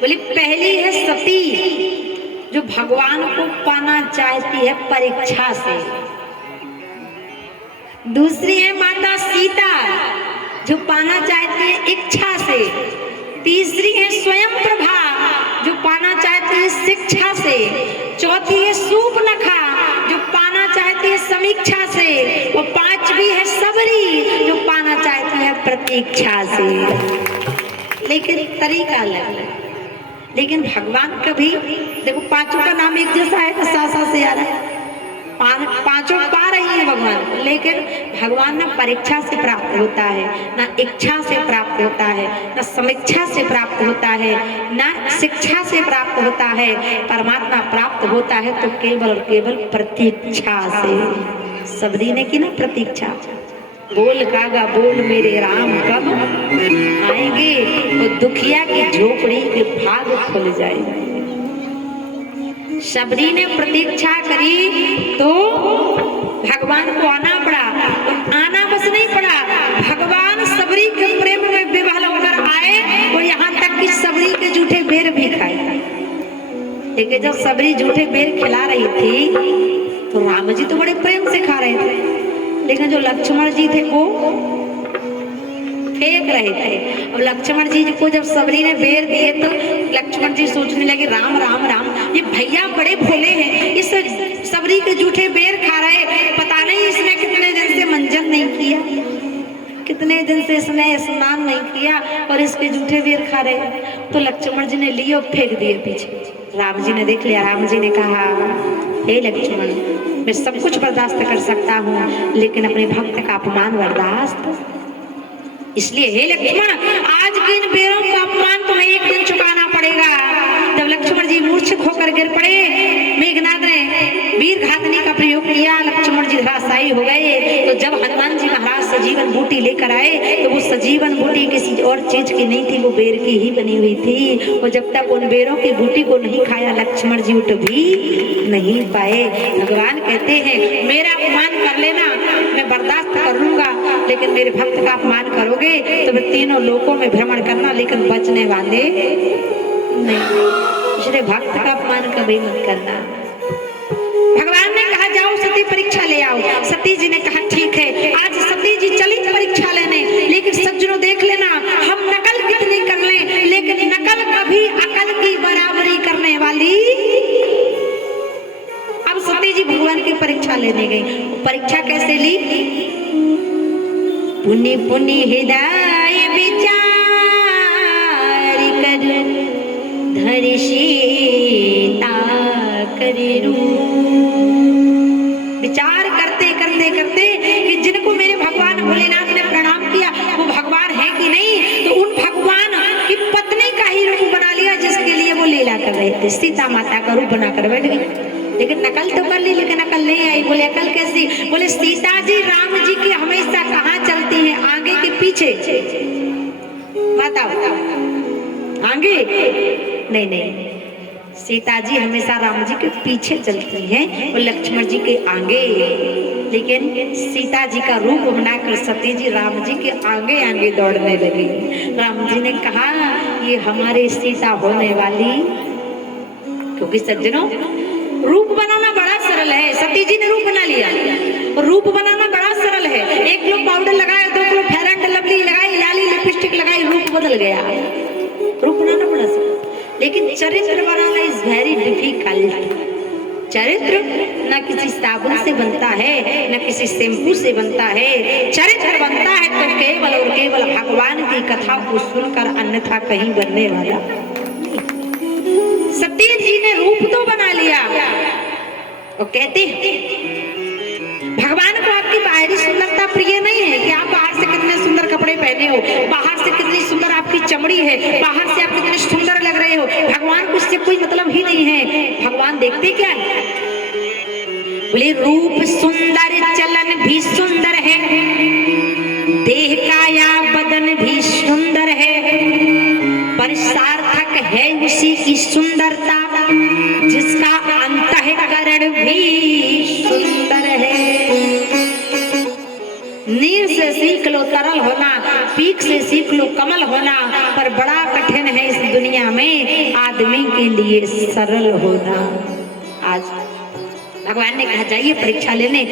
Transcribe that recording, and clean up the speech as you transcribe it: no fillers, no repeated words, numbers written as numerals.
बोले पहली है सती, जो भगवान को पाना चाहती है परीक्षा से। दूसरी है माता सीता, जो पाना चाहती है इच्छा से। तीसरी है स्वयं प्रभा, जो पाना चाहती है शिक्षा से। चौथी है सूर्पनखा, जो पाना चाहती है समीक्षा से। और पांचवी है सबरी, जो पाना चाहती है प्रतीक्षा से। लेकिन तरीका अलग है। लेकिन भगवान कभी देखो, पांचों का नाम एक जैसा है, सा से आ रहा है, पांचों पा रही है भगवान। लेकिन भगवान ना परीक्षा से प्राप्त होता है, ना इच्छा से प्राप्त होता है, ना समीक्षा से प्राप्त होता है, ना शिक्षा से प्राप्त होता है। परमात्मा प्राप्त होता है तो केवल और केवल प्रतीक्षा से। सबरी ने की ना प्रतीक्षा, बोल कागा बोल मेरे राम कब आएंगे, तो दुखिया की झोपड़ी के भाग खुल जाएंगे। सबरी ने प्रतीक्षा करी तो भगवान को आना पड़ा। तो आना बस नहीं पड़ा, भगवान सबरी के प्रेम में विवल होकर आए और यहाँ तक कि सबरी के जूठे बेर भी खाए। लेकिन जब सबरी जूठे बेर खिला रही थी तो राम जी तो बड़े प्रेम से खा रहे थे, लेकिन जो लक्ष्मण जी थे वो फेंक रहे थे। और लक्ष्मण जी को जब सबरी ने बेर दिए तो लक्ष्मण जी सोचने लगे राम राम राम, ये भैया बड़े भोले हैं, इस सबरी के जूठे बेर खा रहे, पता नहीं इसने कितने दिन से मंजन नहीं किया, कितने दिन से इसने स्नान नहीं किया और इसके जूठे बेर खा रहे। तो लक्ष्मण जी ने लिए और फेंक दिए पीछे। राम जी ने देख लिया, राम जी ने कहा हे लक्ष्मण, मैं सब कुछ बर्दाश्त कर सकता हूँ, लेकिन अपने भक्त का अपमान बर्दाश्त, इसलिए हे लक्ष्मण आज के इन बेरों का अपमान तुम्हें एक दिन चुकाना पड़ेगा। जब लक्ष्मण जी मूर्छित होकर गिर पड़े, मेघनाद ने वीर घातनी का प्रयोग किया, लक्ष्मण जी धराशायी हो गए। तो जब हनुमान जी महाराज सजीवन बूटी लेकर आए तो वो सजीवन बूटी किसी और चीज की नहीं थी, वो बेर की ही बनी हुई थी। और जब तक उन बेरों की बूटी को नहीं खाया लक्ष्मण जी उठ भी नहीं पाए। भगवान कहते हैं मेरा अपमान कर लेना, मैं बर्दाश्त कर लूंगा, लेकिन मेरे भक्त का अपमान करोगे तो मैं तीनों लोकों में भ्रमण करना, लेकिन बचने वाले नहीं। इसलिए भक्त का अपमान कभी मत करना। भगवान ने कहा जाओ सती परीक्षा ले आओ। सती जी ने कहा ठीक है। आज सती जी चली परीक्षा लेने, लेकिन सज्जनों देख लेना हम नकल कितनी कर लें, लेकिन नकल कभी अकल की बराबरी करने वाली। अब सती जी भगवान की परीक्षा लेने गई। परीक्षा कैसे ली? पुनि पुनि हृदय विचार कर धरि सीता करे विचार करते करते करते कि जिनको मेरे भगवान भोलेनाथ ने प्रणाम किया वो भगवान है कि नहीं, तो उन भगवान की पत्नी का ही रूप बना लिया जिसके लिए वो लीला कर रहे थे। सीता माता का रूप बनाकर बैठ गई। लेकिन नकल तो कर ली, लेकिन अकल नहीं आई। बोले अकल कैसी? बोले सीता जी राम जी की हमेशा कहाँ चलती हैं, आगे के पीछे? बताओ आगे नहीं नहीं, सीता जी हमेशा राम जी के पीछे चलती हैं और लक्ष्मण जी के आगे। लेकिन सीता जी का रूप बनाकर सती जी राम जी के आगे आगे दौड़ने लगी। राम जी ने कहा ये हमारी सीता होने वाली, क्योंकि सज्जनों रूप बनाना बड़ा सरल है। सती जी ने रूप बना लिया, रूप बनाना बड़ा सरल है। एक लोग पाउडर लगाए, दो लोग फेयर एंड लवली लगाई, लाली लिपस्टिक लगाई, रूप बदल गया। रूप बनाना बड़ा सरल, लेकिन चरित्र बनाना इज वेरी डिफिकल्ट। चरित्र न किसी साबुन से बनता है, न किसी शैम्पू से बनता है। चरित्र बनता है तो केवल और केवल भगवान की कथा को सुनकर, अन्यथा कहीं बनने वाला। सती जी ने रूप तो बना लिया और कहते भगवान को आपकी बाहरी सुंदरता प्रिय नहीं है कि आप बाहर से कितने सुंदर कपड़े पहने हो, बाहर से कितनी सुंदर आपकी चमड़ी है, बाहर से आप कितने सुंदर लग रहे हो। भगवान को इससे कोई मतलब ही नहीं है। भगवान देखते क्या है? बोले रूप सुंदर चलन भी सुंदर है, देह काया बदन भी सुंदर है, पर सार्थक है उसी की सुंदरता जिसका अंतःकरण भी सुंदर है। नीर से सीख लो तरल होना, पीक से सीख लो कमल होना, पर बड़ा कठिन है इस दुनिया में आदमी के लिए सरल होना। आज भगवान ने कहा जाइए परीक्षा लेने।